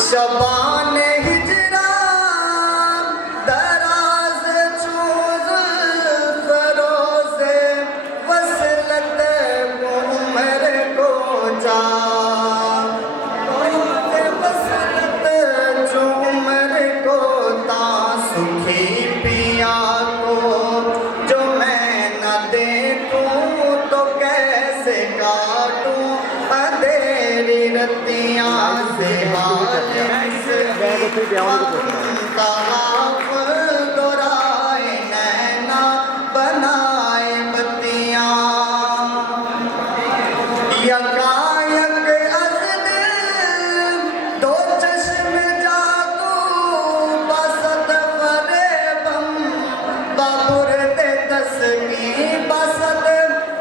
شبان ہجرا دراز چوز فروز وصلت عمر کو جا وصلت جو عمر کو تا سکھی پیا کو جو میں نہ دیکھوں تو کیسے کاٹوں اندھیری رتیاں سے طواف دورائے نینا بنائے بتیاں یکایک از دل دو چشم جاگو بسط فریبم بابرد تسکی بسط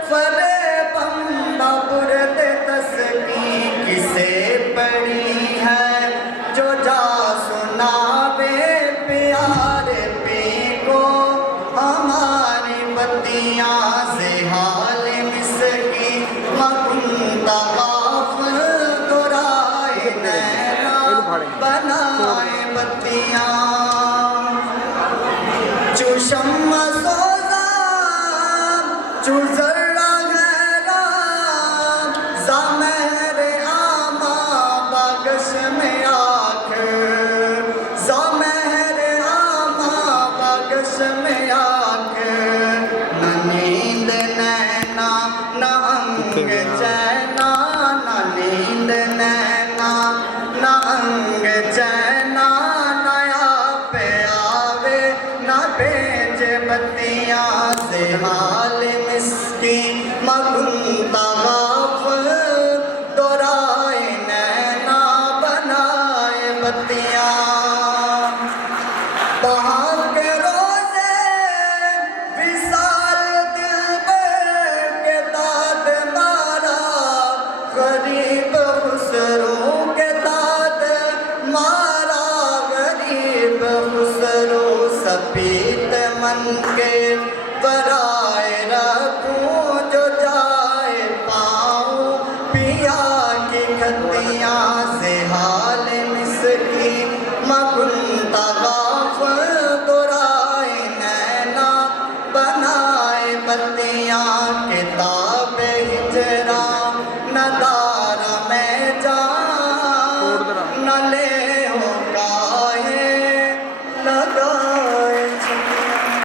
فریبم بابرد تسکی کسے پڑی ہے جو جا سناوے پیارے پی کو ہماری بتیاں سے حال مسکی مکن طواف دورائے نینا بنائے بتیاں چو شمع سوزا چو ذرہ غیرہ زمہر آما بگش میں میں آنکھ نہ نیند نینا نہ انگ چینا نہ نیند نینا نہ انگ چینا نہ آپ آوے نہ بھیجے بتیاں سے حال مسکین مگن طواف دورائے نینا بنائے بتیاں بہار کے روزے وصال دلبر کے داد مارا غریب خسرو کے داد مارا غریب خسرو سپیت من کے برائے رکھوں جو جائے پاؤں پیا کی کھتیاں سے حال مسکی مگن طواف دورائے نینا بنائے بتیاں کے